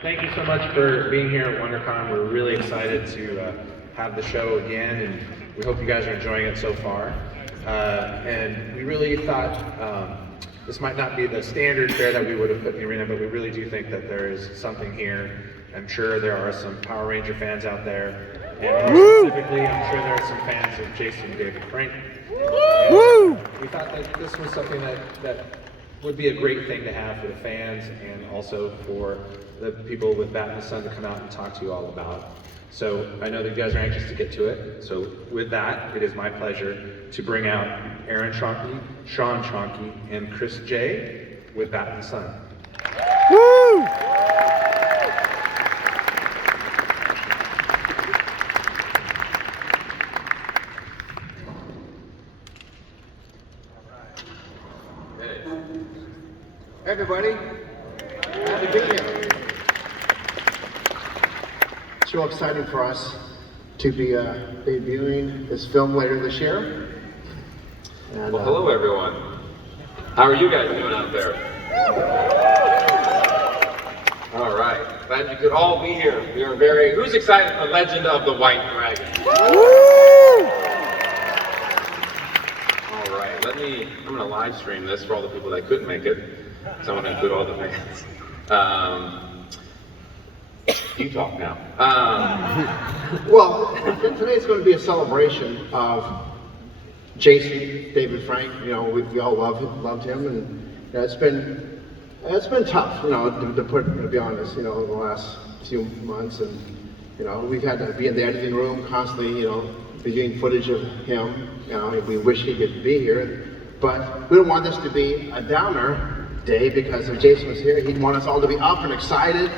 Thank you so much for being here at WonderCon. We're really excited to have the show again, and we hope you guys are enjoying it so far. And we really thought this might not be the standard fair that we would have put in the arena, but we really do think that there is something here. I'm sure there are some Power Ranger fans out there, and more specifically, I'm sure there are some fans of Jason, David, Frank. We thought that this was something that would be a great thing to have for the fans and also for the people with Bat and the Sun to come out and talk to you all about. So I know that you guys are anxious to get to it. So with that, it is my pleasure to bring out Aaron Schonke, Sean Schonke, and Chris J. with Bat and the Sun. Woo! Hey everybody, happy to be here. It's real exciting for us to be debuting this film later this year. And, well, hello everyone. How are you guys doing out there? All right, glad you could all be here. We are very, who's excited for Legend of the White Dragon? All right, I'm gonna live stream this for all the people that couldn't make it. So I want to include all the fans. You talk now. Well, today's going to be a celebration of Jason, David, Frank. You know, we all loved him, and you know, it's been tough. You know, to be honest. You know, the last few months, and you know, we've had to be in the editing room constantly. You know, viewing footage of him. You know, we wish he could be here, but we don't want this to be a downer day, because if Jason was here, he'd want us all to be up and excited,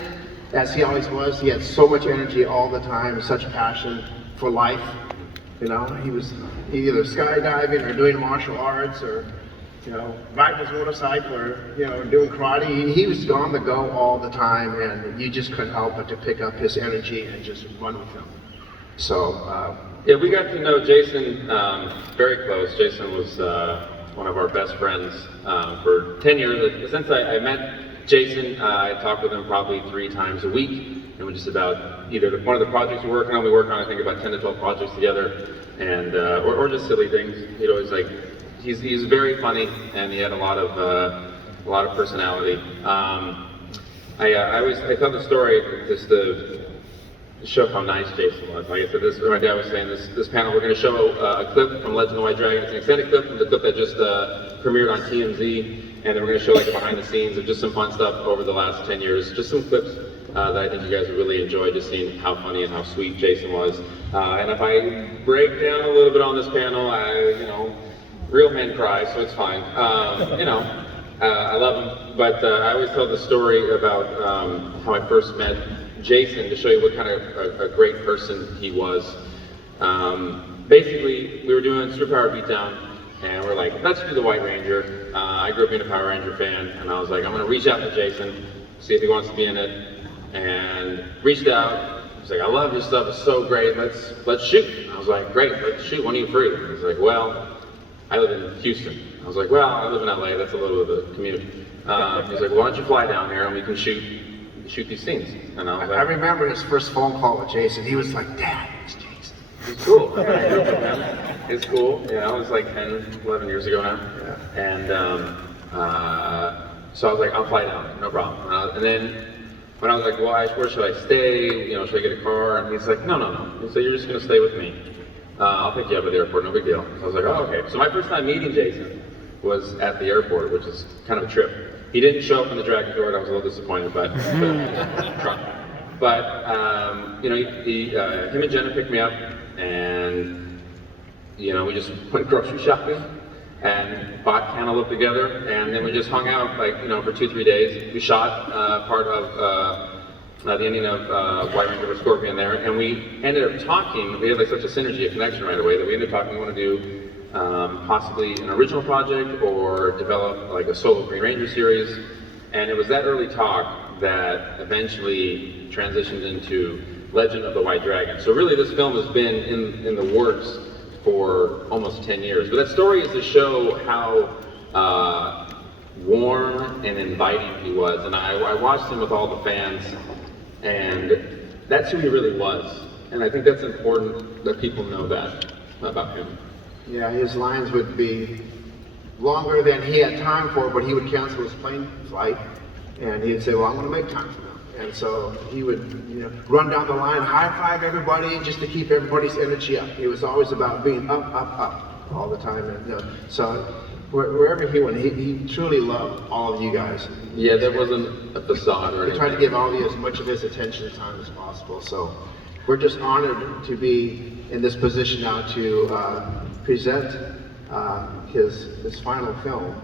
as he always was. He had so much energy all the time, such passion for life. You know, he was either skydiving or doing martial arts, or you know, riding his motorcycle, or you know, doing karate. He was on the go all the time, and you just couldn't help but to pick up his energy and just run with him. So yeah, we got to know Jason very close. Jason was one of our best friends for 10 years. Since I met Jason, I talked with him probably 3 times a week, and we just about either one of the projects we're working on, we work on I think about 10 to 12 projects together, and or just silly things. He'd always like, he's very funny, and he had a lot of personality. I tell the story just to show how nice Jason was. Like I said, my dad was saying, this panel, we're going to show a clip from Legend of the White Dragon. It's an extended clip from the clip that just premiered on TMZ, and then we're going to show like a behind the scenes of just some fun stuff over the last 10 years. Just some clips that I think you guys would really enjoy, just seeing how funny and how sweet Jason was. And if I break down a little bit on this panel, you know, real men cry, so it's fine. You know, I love him, but I always tell the story about how I first met Jason, to show you what kind of a great person he was. Basically, we were doing Superpower Beatdown, and we're like, let's do the White Ranger. I grew up being a Power Ranger fan, and I was like, I'm gonna reach out to Jason, see if he wants to be in it, and reached out. He's like, I love your stuff, it's so great, let's shoot. I was like, great, let's shoot, when are you free? He's like, well, I live in Houston. I was like, well, I live in LA, that's a little bit of a commute. He's like, why don't you fly down here and we can shoot these scenes. And I was like, I remember his first phone call with Jason. He was like, Dad, it's Jason. It's cool. It's cool. You know, it was like 10, 11 years ago now. Yeah. And so I was like, I'll fly down, no problem. And then when I was like, well, where should I stay? You know, should I get a car? And he's like, no. He said, you're just going to stay with me. I'll pick you up at the airport, no big deal. So I was like, oh, okay. So my first time meeting Jason was at the airport, which is kind of a trip. He didn't show up in the Dragon Tour, I was a little disappointed, but you know, him and Jenna picked me up, and you know, we just went grocery shopping and bought Cantaloupe together, and then we just hung out like, you know, for 2-3 days. We shot part of the ending of White Ranger vs. Scorpion there, and we ended up talking. We had like such a synergy, a connection right away, that we ended up talking. We want to do possibly an original project or develop like a solo Green Ranger series. And it was that early talk that eventually transitioned into Legend of the White Dragon. So really this film has been in the works for almost 10 years. But that story is to show how warm and inviting he was. And I watched him with all the fans And that's who he really was. And I think that's important that people know that about him. Yeah, his lines would be longer than he had time for, but he would cancel his plane flight, and he'd say, well, I'm going to make time for them. And so he would, run down the line, high five everybody, just to keep everybody's energy up. It was always about being up, up, up all the time. And so wherever he went, he truly loved all of you guys. Yeah, there wasn't a facade or anything. He tried to give all of you as much of his attention and time as possible. So we're just honored to be in this position now to present his final film.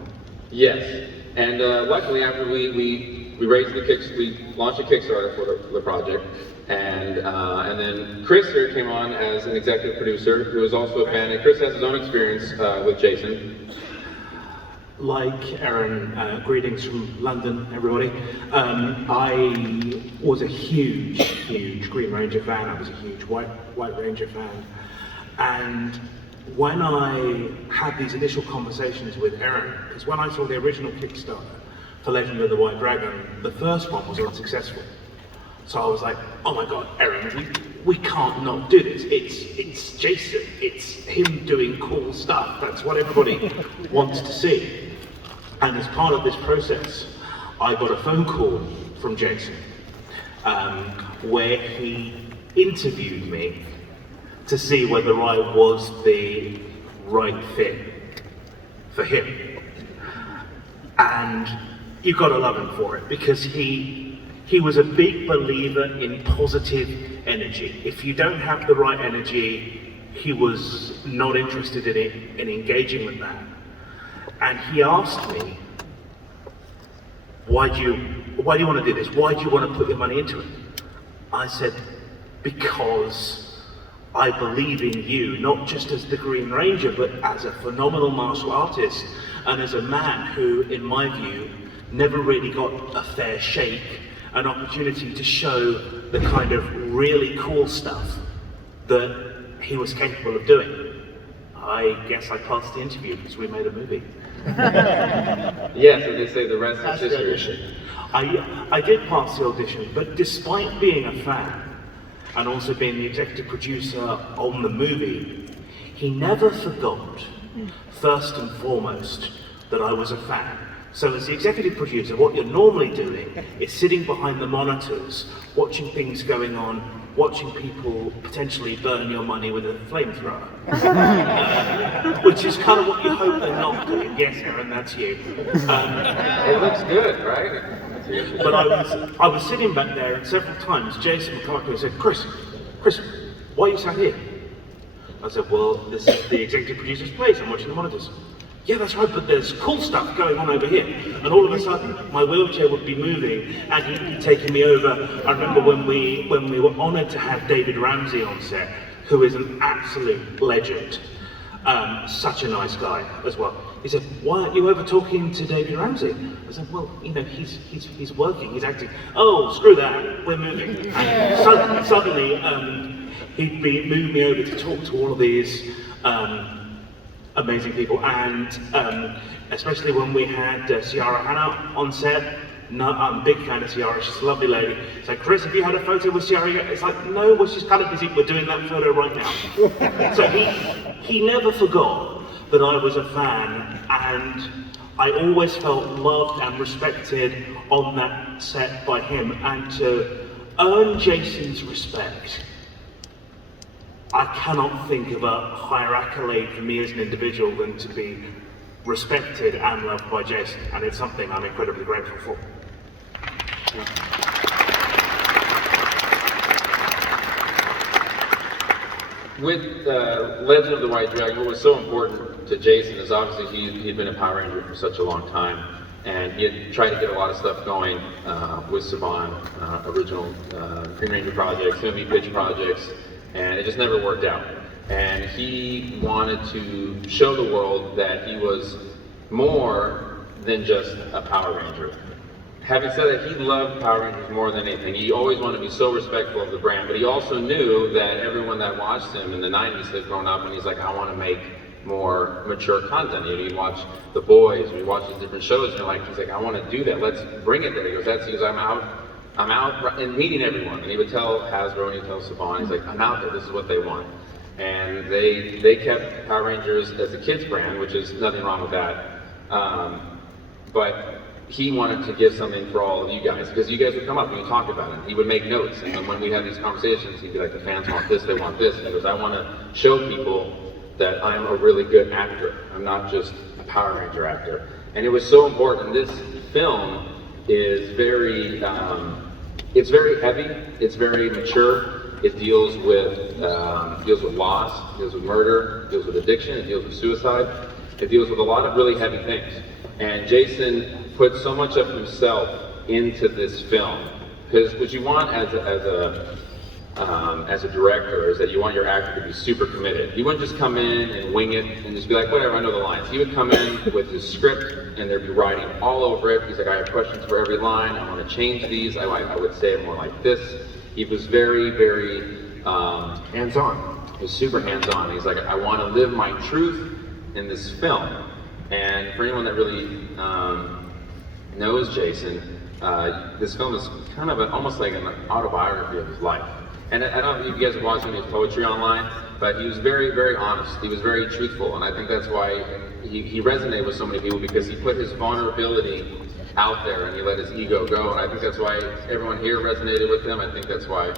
Yes, and luckily after we raised we launched a Kickstarter for the project, and then Chris here came on as an executive producer who was also a fan, and Chris has his own experience with Jason. Like Aaron, greetings from London, everybody. I was a huge Green Ranger fan. I was a huge White Ranger fan, and when I had these initial conversations with Aaron, because when I saw the original Kickstarter for Legend of the White Dragon, the first one was unsuccessful. So I was like, oh my God, Aaron, we can't not do this. It's Jason, it's him doing cool stuff. That's what everybody wants to see. And as part of this process, I got a phone call from Jason, where he interviewed me to see whether I was the right fit for him. And you've got to love him for it, because he was a big believer in positive energy. If you don't have the right energy, he was not interested in engaging with that. And he asked me, why do you want to do this? Why do you want to put your money into it? I said, because I believe in you, not just as the Green Ranger, but as a phenomenal martial artist, and as a man who, in my view, never really got a fair shake, an opportunity to show the kind of really cool stuff that he was capable of doing. I guess I passed the interview because we made a movie. Yes, and they say the rest is history. I did pass the audition, but despite being a fan, and also being the executive producer on the movie, he never forgot, first and foremost, that I was a fan. So as the executive producer, what you're normally doing is sitting behind the monitors, watching things going on, watching people potentially burn your money with a flamethrower. Which is kind of what you hope they're not doing. Yes, Aaron, that's you. It looks good, right? But I was sitting back there, and several times Jason McCarthy said, Chris, why are you sat here? I said, well, this is the executive producer's place, I'm watching the monitors. Yeah, that's right, but there's cool stuff going on over here. And all of a sudden, my wheelchair would be moving, and he'd be taking me over. I remember when we were honored to have David Ramsey on set, who is an absolute legend. Such a nice guy as well. He said, why aren't you over talking to David Ramsey? I said, well, he's working, he's acting. Oh, screw that, we're moving. And suddenly, he'd move me over to talk to all of these amazing people, and especially when we had Ciara Hanna on set. No, I'm a big fan of Ciara, she's a lovely lady. So Chris, have you had a photo with Ciara yet? It's like, no, well, she's kind of busy, we're doing that photo right now. So he never forgot that I was a fan, and I always felt loved and respected on that set by him. And to earn Jason's respect, I cannot think of a higher accolade for me as an individual than to be respected and loved by Jason, and it's something I'm incredibly grateful for. With Legend of the White Dragon, what was so important to Jason is obviously he'd been a Power Ranger for such a long time, and he had tried to get a lot of stuff going with Saban, original Green Ranger projects, movie pitch projects, and it just never worked out. And he wanted to show the world that he was more than just a Power Ranger. Having said that, he loved Power Rangers more than anything. He always wanted to be so respectful of the brand, but he also knew that everyone that watched him in the 90s had grown up, and he's like, I want to make more mature content. He'd watch The Boys, we'd watch these different shows, and he's like, I want to do that, let's bring it there. He goes, I'm out I'm out and meeting everyone. And he would tell Hasbro and he'd tell Saban, he's like, I'm out there, this is what they want. And they kept Power Rangers as a kids brand, which is nothing wrong with that. But he wanted to give something for all of you guys, because you guys would come up and you talk about it. He would make notes, and then when we had these conversations, he'd be like, the fans want this, they want this. And he goes, I want to show people that I'm a really good actor. I'm not just a Power Ranger actor. And it was so important. This film is very, it's very heavy, it's very mature. It deals with loss, deals with murder, deals with addiction, it deals with suicide. It deals with a lot of really heavy things. And Jason put so much of himself into this film. Because what you want as a director is that you want your actor to be super committed. He wouldn't just come in and wing it and just be like, whatever, I know the lines. He would come in with his script and there'd be writing all over it. He's like, I have questions for every line. I want to change these. I would say it more like this. He was very, very Hands-on. He was super hands-on. He's like, I want to live my truth in this film. And for anyone that really knows Jason, this film is kind of almost like an autobiography of his life. And I don't know if you guys have watched any of his poetry online, but he was very, very honest. He was very truthful, and I think that's why he resonated with so many people, because he put his vulnerability out there and he let his ego go. And I think that's why everyone here resonated with him. I think that's why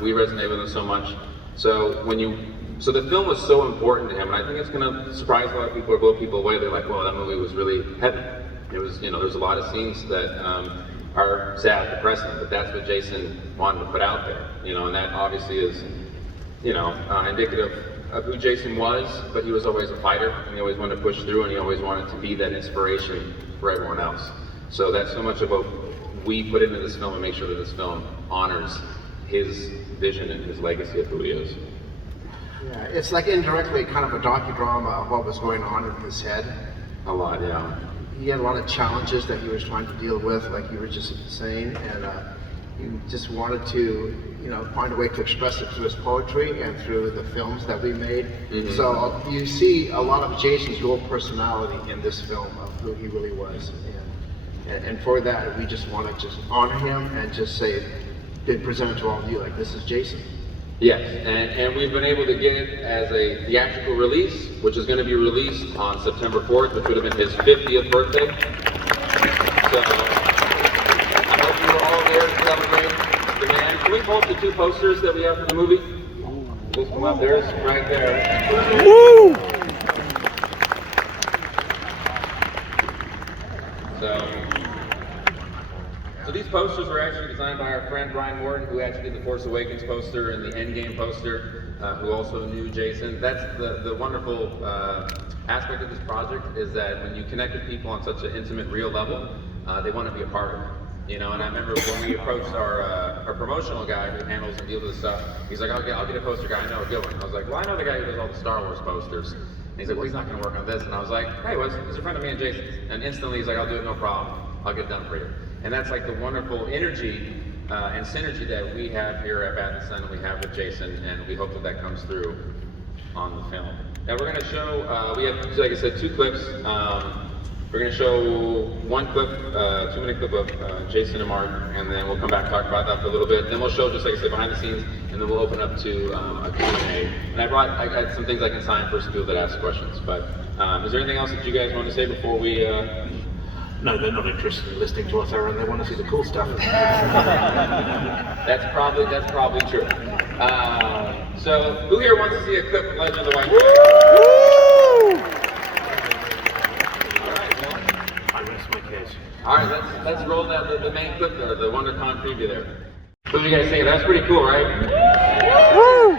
we resonate with him so much. So the film was so important to him, and I think it's going to surprise a lot of people or blow people away. They're like, "Whoa, that movie was really heavy." It was, there's a lot of scenes that are sad, depressing, but that's what Jason wanted to put out there, and that obviously is, indicative of who Jason was. But he was always a fighter, and he always wanted to push through, and he always wanted to be that inspiration for everyone else. So that's so much of what we put into this film and make sure that this film honors his vision and his legacy of who he is. Yeah, it's like indirectly kind of a docudrama of what was going on in his head. A lot, yeah. He had a lot of challenges that he was trying to deal with, like you were just saying, and he just wanted to, find a way to express it through his poetry and through the films that we made. Mm-hmm. So you see a lot of Jason's dual personality in this film of who he really was, and for that we just want to just honor him and just say, been presented to all of you like this is Jason. Yes, and we've been able to get it as a theatrical release, which is going to be released on September 4th, which would have been his 50th birthday. So I hope you were all there to celebrate the man. Can we post the 2 posters that we have for the movie? Just come up, there's right there. Woo! So these posters were actually designed by our friend Brian Morton, who actually did the Force Awakens poster and the Endgame poster, who also knew Jason. That's the wonderful aspect of this project, is that when you connect with people on such an intimate, real level, they want to be a part of it. And I remember when we approached our promotional guy who handles and deals with this stuff, he's like, I'll get a poster guy, I know a good one. I was like, well, I know the guy who does all the Star Wars posters. And he's like, well, he's not going to work on this. And I was like, hey, he's a friend of me and Jason's. And instantly he's like, I'll do it, no problem. I'll get it done for you. And that's like the wonderful energy and synergy that we have here at Bat and Sun and we have with Jason, and we hope that comes through on the film. Now we're going to show, we have, like I said, 2 clips. We're going to show 1 clip, 2-minute clip of Jason and Mark, and then we'll come back and talk about that for a little bit. Then we'll show, just like I said, behind the scenes, and then we'll open up to a Q&A. And I got some things I can sign for some people that ask questions. But is there anything else that you guys want to say before we... No, they're not interested in listening to us, Aaron. They want to see the cool stuff. That's probably true. So, who here wants to see a clip from Legend of the White Dragon? All right, well, I rest my case. all right, let's roll the main clip there, the WonderCon preview there. What did you guys think? That's pretty cool, right? Woo!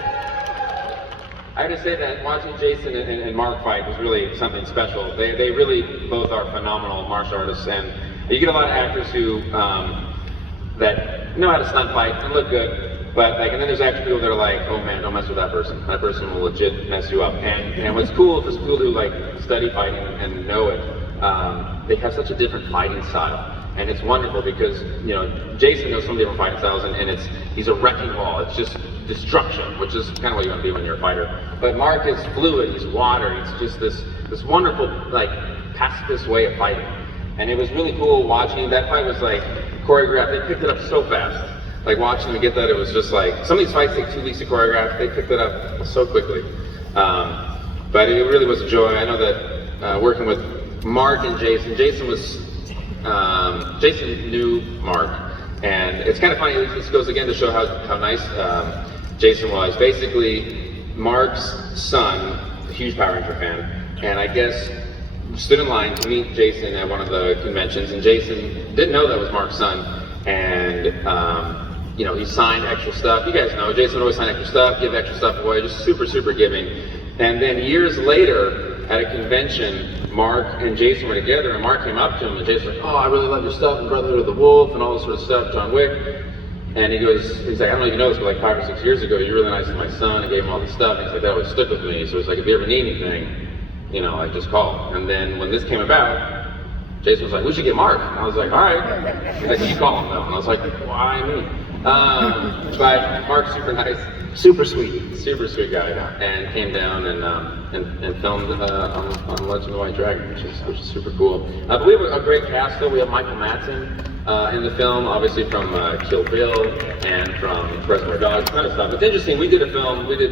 I have to say that watching Jason and Mark fight was really something special. They really both are phenomenal martial artists, and you get a lot of actors who that know how to stunt fight and look good, but and then there's actually people that are like, oh man, don't mess with that person. That person will legit mess you up. And what's cool is people who study fighting and know it, they have such a different fighting style. And it's wonderful because, Jason knows some different fighting styles, and he's a wrecking ball. It's just destruction, which is kind of what you want to be when you're a fighter. But Mark is fluid, he's water, he's just this wonderful, pacifist way of fighting. And it was really cool watching. That fight was choreographed. They picked it up so fast. Like watching them get that, it was just like, some of these fights take 2 weeks to choreograph. They picked it up so quickly. But it really was a joy. I know that working with Mark and Jason knew Mark, and it's kind of funny. This goes again to show how nice Jason was. Basically, Mark's son, a huge Power Ranger fan, and I guess stood in line to meet Jason at one of the conventions, and Jason didn't know that was Mark's son, and you know, he signed extra stuff. You guys know, Jason would always sign extra stuff, give extra stuff away, just super, super giving. And then years later, at a convention, Mark and Jason were together, and Mark came up to him, and Jason was like, oh, I really love your stuff, and Brotherhood of the Wolf, and all this sort of stuff, John Wick. And he's like, I don't know if you know this, but like 5 or 6 years ago, you were really nice to my son, and gave him all this stuff. And he's like, that always stuck with me. So it's like, if you ever need anything, you know, like just call. And then when this came about, Jason was like, we should get Mark. And I was like, all right. He's like, you call him though. And I was like, why me? But Mark's super nice. Super sweet. Super sweet guy, and came down and filmed on Legend of the White Dragon, which is super cool. But we have a great cast though. We have Michael Madsen in the film, obviously from Kill Bill and from Reservoir Dogs, kind of stuff. It's interesting. We did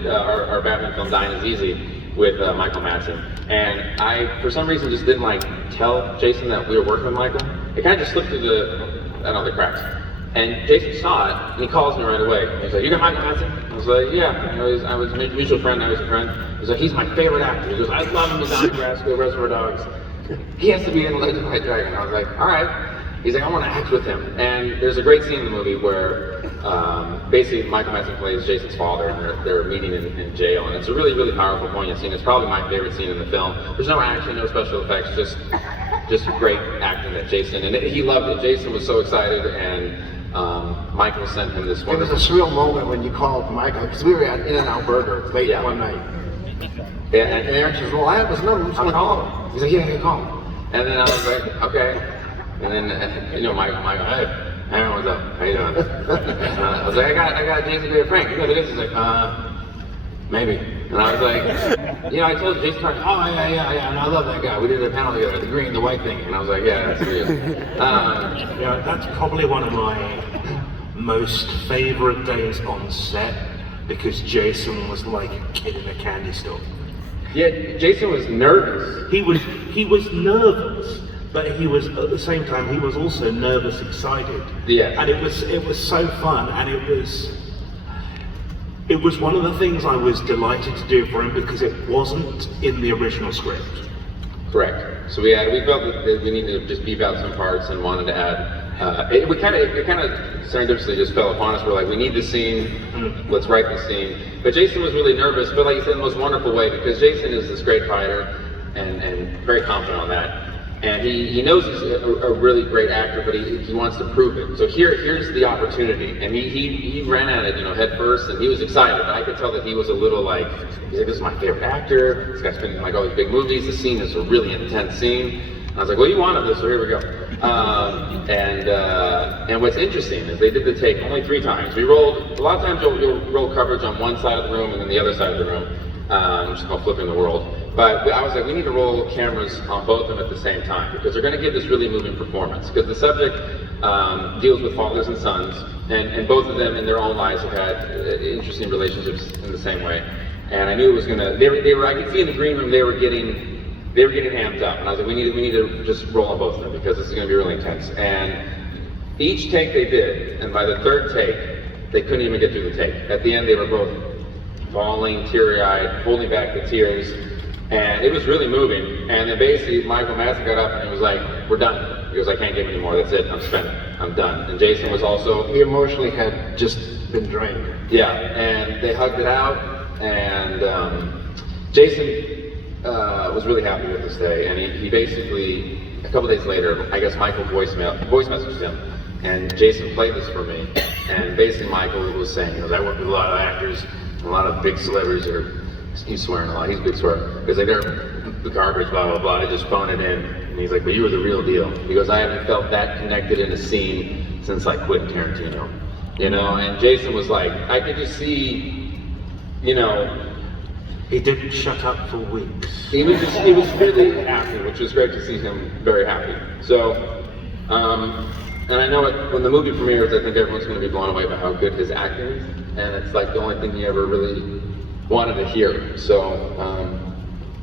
our Batman film Dying is Easy with Michael Madsen, and I for some reason just didn't like tell Jason that we were working with Michael. It kind of just slipped through the cracks. And Jason saw it, and he calls me right away. He's like, you got Michael Madsen? I was like, yeah. I was a mutual friend, I was a friend. He's like, he's my favorite actor. He goes, I love him in Donnie Brasco, Reservoir Dogs. He has to be in Legend of the White Dragon. I was like, all right. He's like, I want to act with him. And there's a great scene in the movie where basically Michael Madsen plays Jason's father, and they're meeting in jail. And it's a really, really powerful, poignant scene. It's probably my favorite scene in the film. There's no action, no special effects, just great acting at Jason. And he loved it. Jason was so excited, and Michael sent him this It was wonderful. a surreal moment when you called Michael, because we were at In-N-Out Burger late one night. Yeah, And Aaron says, well, I have his number, I'm just I'm gonna call calling him. him. He's like, yeah, call him. And then I was like, okay. And then, you know, Michael, hey, Aaron, what's up? How you doing? I was like, I got Jason David Frank. You know who it is? He's like, maybe. And I was like, you know, I told Jason Frank, oh, yeah, and I love that guy. We did a panel together, the green, the white thing. And I was like, yeah, that's you. Yeah, that's probably one of my most favorite days on set, because Jason was like a kid in a candy store. Yeah, Jason was nervous. He was nervous, but he was at the same time he was also nervous, excited. Yeah. And it was so fun, and it was one of the things I was delighted to do for him, because it wasn't in the original script. Correct. So we felt that we needed to just beef out some parts and wanted to add. It kind of serendipitously just fell upon us. We're like, we need this scene. Let's write this scene. But Jason was really nervous, but like you said, in the most wonderful way, because Jason is this great fighter and very confident on that. And he knows he's a really great actor, but he wants to prove it. So here's the opportunity, and he ran at it, you know, head first, and he was excited. But I could tell that he was a little like, he's like, this is my favorite actor. This guy's been in like all these big movies. The scene is a really intense scene. And I was like, well, you wanted this, so here we go. And what's interesting is they did the take only 3 times. We rolled, a lot of times you'll roll coverage on one side of the room and then the other side of the room, which is called flipping the world. But I was like, we need to roll cameras on both of them at the same time, because they're going to give this really moving performance. Because the subject deals with fathers and sons, and both of them in their own lives have had interesting relationships in the same way. And I knew it was going to, they were, I could see in the green room they were getting amped up. And I was like, we need to just roll on both of them, because this is going to be really intense. And each take they did, and by the 3rd take, they couldn't even get through the take. At the end, they were both bawling, teary-eyed, holding back the tears. And it was really moving. And then basically Michael Madsen got up and he was like, we're done. He goes, I can't give any more, that's it, I'm spent, I'm done. And Jason was also... He emotionally had just been drained. Yeah, and they hugged it out, and Jason was really happy with this day. And he basically, a couple days later, I guess Michael voice messaged him, and Jason played this for me. And basically Michael was saying, you know, I work with a lot of actors, and a lot of big celebrities are... He's swearing a lot, he's a big swearer. Because like, they're the garbage, blah, blah, blah, I just phone it in. And he's like, but you were the real deal. He goes, I haven't felt that connected in a scene since like Quentin Tarantino. You know, and Jason was like, I could just see, you know. He didn't shut up for weeks. He was really happy, which was great to see him very happy. So, And I know when the movie premieres, I think everyone's going to be blown away by how good his acting is, and it's like the only thing he ever really wanted to hear. So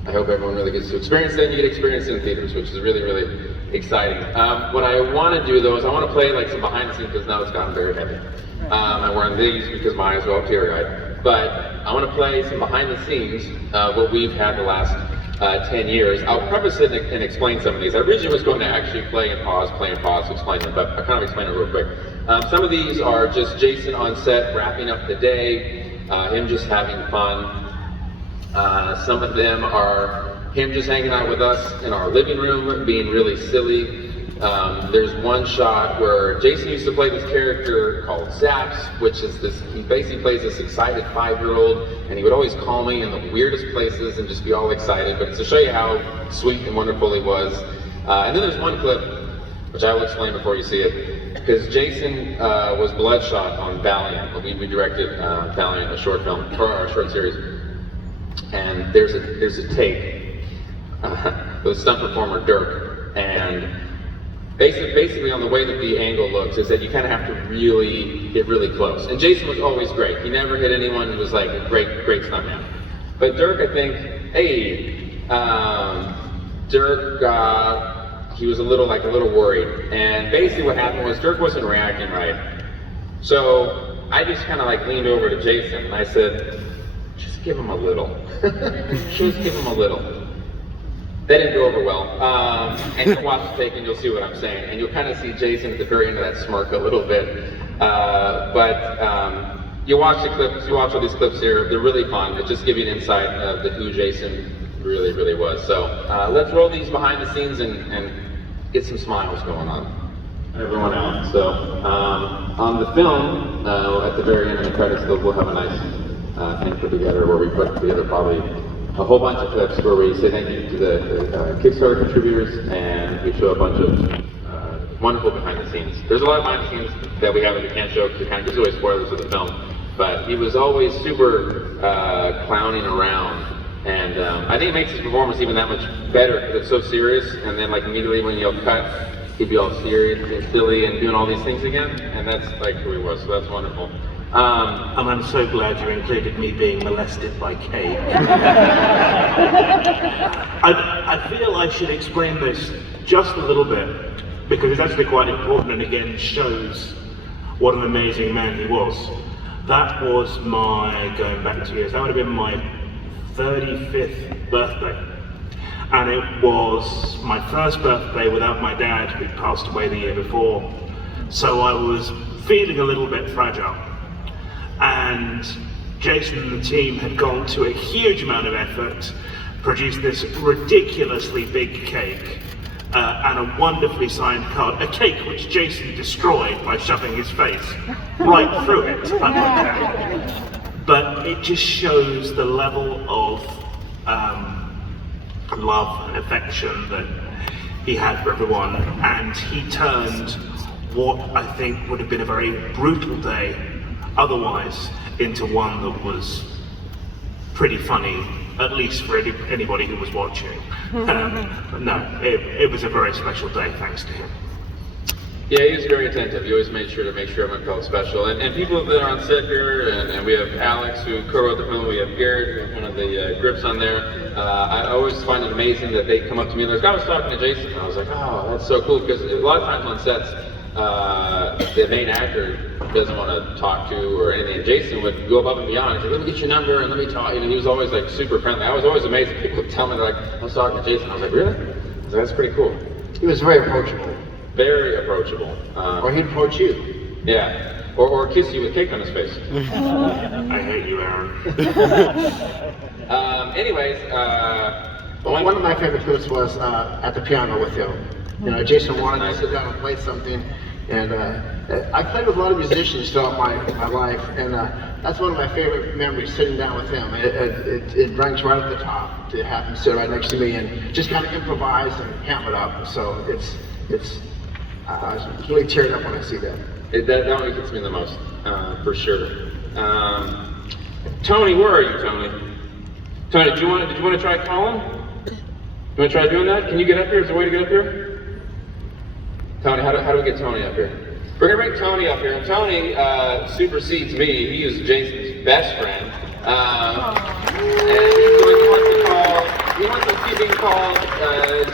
I hope everyone really gets to experience that, and you get to experience it in theaters, which is really, really exciting. What I want to do though is I want to play like some behind the scenes, because now it's gotten very heavy. I'm wearing these because my eyes are all teary-eyed. But I want to play some behind the scenes of what we've had the last 10 years. I'll preface it and explain some of these. I originally was going to actually play and pause, explain them, but I'll kind of explain it real quick. Some of these are just Jason on set wrapping up the day, him just having fun. Some of them are him just hanging out with us in our living room, being really silly. There's one shot where Jason used to play this character called Zaps, which is this, he basically plays this excited 5-year-old, and he would always call me in the weirdest places and just be all excited, but it's to show you how sweet and wonderful he was. And then there's one clip, which I will explain before you see it, because Jason was Bloodshot on Valiant. We directed Valiant, a short film, or a short series. And there's a take with stunt performer Dirk, and basically on the way that the angle looks is that you kind of have to really get really close. And Jason was always great. He never hit anyone. He was like a great stuntman. But Dirk, I think, Dirk, he was a little worried. And basically what happened was Dirk wasn't reacting right. So I just kind of like leaned over to Jason and I said, just give him a little. Just give him a little. That didn't go over well. And you'll watch the take and you'll see what I'm saying. And you'll kind of see Jason at the very end of that smirk a little bit. But you watch the clips, you watch all these clips here, they're really fun. It just gives you an insight of who Jason really, really was. So let's roll these behind the scenes and get some smiles going on. Everyone else. So on the film, at the very end of the credits, we'll have a nice thing put together where we put together probably a whole bunch of clips where we say thank you to the Kickstarter contributors, and we show a bunch of wonderful behind the scenes. There's a lot of behind the scenes that we have that we can't show because it kind of gives away spoilers of the film, but he was always super clowning around, and I think it makes his performance even that much better because it's so serious, and then like immediately when you'll cut, he'd be all serious and silly and doing all these things again, and that's like who he was, so that's wonderful. And I'm so glad you included me being molested by Kate. I feel I should explain this just a little bit, because it's actually quite important and again shows what an amazing man he was. That was my, going back 2 years, that would have been my 35th birthday. And it was my first birthday without my dad, who passed away the year before. So I was feeling a little bit fragile. And Jason and the team had gone to a huge amount of effort, produced this ridiculously big cake, and a wonderfully signed card, a cake which Jason destroyed by shoving his face right through it, I might add. But it just shows the level of love and affection that he had for everyone, and he turned what I think would have been a very brutal day otherwise into one that was pretty funny, at least for anybody who was watching. But no, it was a very special day thanks to him. Yeah, he was very attentive. He always made sure to make sure everyone felt special. And people that are on set here, and we have Alex who co-wrote the film, we have Garrett who has one of the grips on there. I always find it amazing that they come up to me and they're like, I was talking to Jason, and I was like, oh, that's so cool, because a lot of times on sets, the main actor doesn't want to talk to or anything. And Jason would go above and beyond and say, let me get your number and let me talk. And he was always like super friendly. I was always amazed. People would tell me, they're like, I was talking to Jason. I was like, really? I was like, that's pretty cool. He was very approachable. Very approachable. Or he'd approach you. Yeah. Or kiss you with cake on his face. I hate you, Aaron. Anyways, one of my favorite clips was at the piano with him. You know, Jason wanted to sit down and play something, and I played with a lot of musicians throughout my life, and that's one of my favorite memories, sitting down with him. It ranks right at the top to have him sit right next to me and just kind of improvise and ham it up. So it's I was really teared up when I see that. That one gets me the most, for sure. Tony, where are you, Tony? Tony, did you want to try calling? You want to try doing that? Can you get up here? Is there a way to get up here? Tony, how do we get Tony up here? We're gonna bring Tony up here, and Tony supersedes me. He is Jason's best friend. And he wants to see if we can call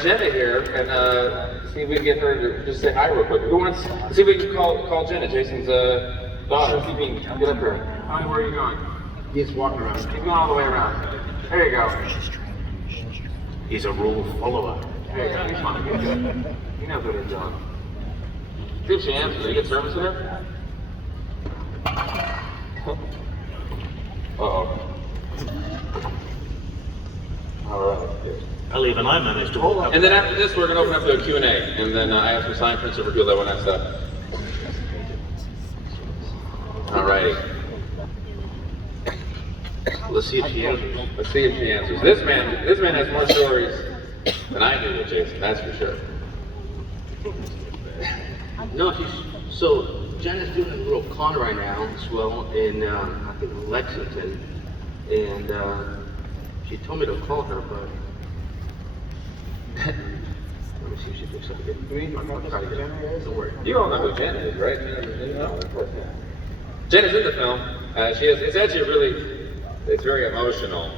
Jenna here and see if we can get her to just say hi real quick. Who wants to see if we can call Jenna, Jason's daughter? See if we can get up here. Tony, where are you going? He's walking around. Keep going all the way around. There you go. He's a rule follower. There you go. He's fine. He's good. He knows what he's doing. See if she answers. Did you get service in there? Uh-oh. All right. I'll even I managed to hold up. And then after this, we're going to open up to a Q&A. And then I have some sign prints over people that want that stuff. All righty. Let's see if she answers. Let's see if she answers. This man has more stories than I do with Jason, that's for sure. No, so Jenna's doing a little con right now as well in I think Lexington, and she told me to call her, but let me see if she picks up again. I'll try to get her. Don't worry. You all know who Jenna is, right? You know, of course. Jenna's in the film. It's actually it's very emotional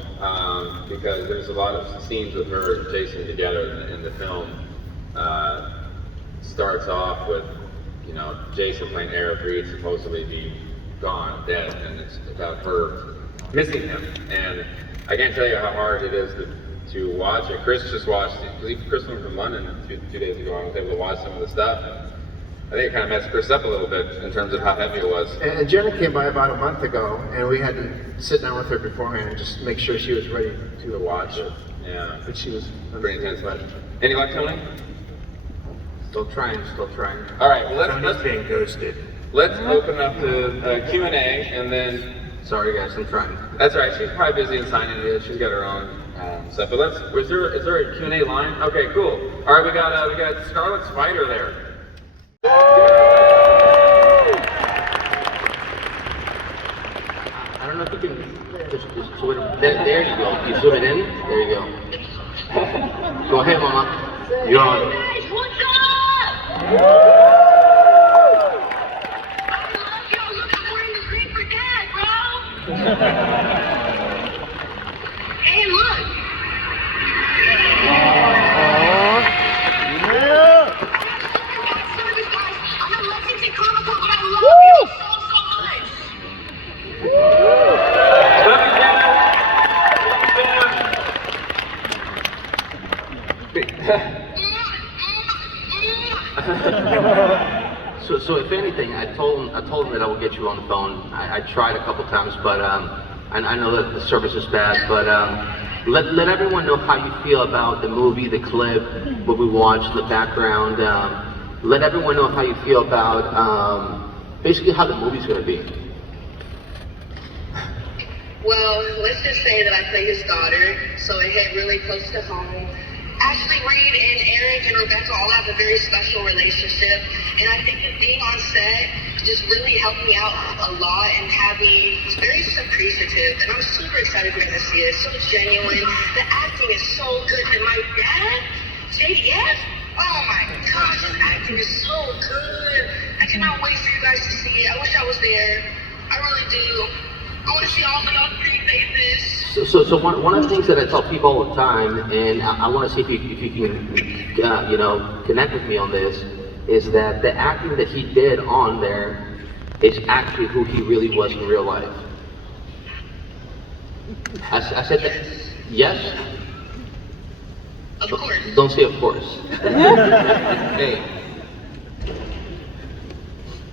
because there's a lot of scenes with her and Jason together in the film. Starts off with, you know, Jason playing Eric Reed, supposedly be gone, dead, and it's about her missing him. And I can't tell you how hard it is to watch it. Chris just watched it, because Chris went from London two days ago. I was able to watch some of the stuff. I think it kind of messed Chris up a little bit in terms of how heavy it was. And Jenna came by about a month ago, and we had to sit down with her beforehand and just make sure she was ready To watch it, yeah. But she was Pretty intense. Any luck, Tony? Still trying. All right, well, Tony's being ghosted. let's open up to Q&A, and then Sorry guys, I'm trying. that's all right. She's probably busy and signing it. She's got her own stuff. But is there a Q&A line? Okay, cool. All right, we got Scarlet Spider there. I don't know if you can just zoom it. There you go. You zoom it in. There you go. Go ahead, Mama. You're on. Guys, what's up? I love y'all. Look, I'm wearing the green for dad, bro. Hey, look. Service, guys. I'm at Lexington Comic Con, but I love you so much. Love you, Jenna. So if anything, I told him that I would get you on the phone. I tried a couple times, but I know that the service is bad. But let everyone know how you feel about the movie, the clip, what we watched, the background. Let everyone know how you feel about basically how the movie's going to be. Well, let's just say that I play his daughter, so it hit really close to home. Ashley Reed and Eric and Rebecca all have a very special relationship, and I think that being on set just really helped me out a lot and had me very just appreciative, and I'm super excited for you guys to see it. It's so genuine. The acting is so good, and my dad, JDF, oh my gosh, his acting is so good. I cannot wait for you guys to see it. I wish I was there. I really do. I want to see all of y'all pretty faces. So one of the things that I tell people all the time, and I want to see if you can connect with me on this, is that the acting that he did on there is actually who he really was in real life. I said that. Yes? Of course. Don't say of course. Hey.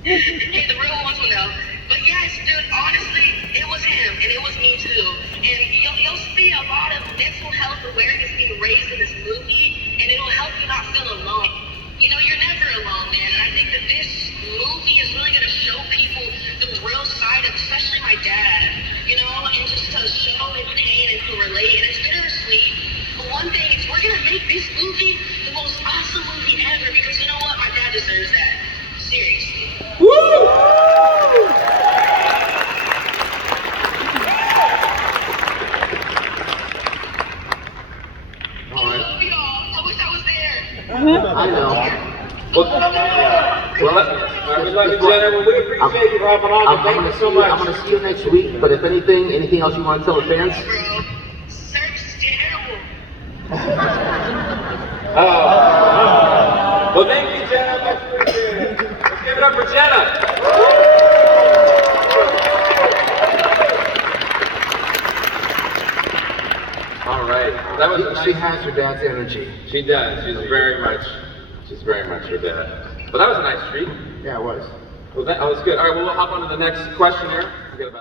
Hey, the real ones will know. But yes, dude, honestly, it was him, and it was me too. And you'll see a lot of mental health awareness being raised in this movie, and it'll help you not feel alone. You know, you're never alone, man. And I think that this movie is really going to show people the real side of, especially my dad, you know, and just to show his pain and to relate. And it's bittersweet. But one thing is, we're going to make this movie the most awesome movie ever, because you know what? My dad deserves that. Seriously. I love y'all. I wish I was there. I know. Well, love you, Jenna. Well, we appreciate you hopping on. Thank you so much. I'm gonna see you next week. But if anything else you want to tell the fans? Bro, service is terrible. Oh. Well, thank you, Jenna. Much appreciated. Let's give it up for Jenna. All right. That was a She nice. has her dad's energy. She does. She's very much her dad. Well, that was a nice treat. Yeah, it was. Well, that was good. All right. Well, we'll hop on to the next question here.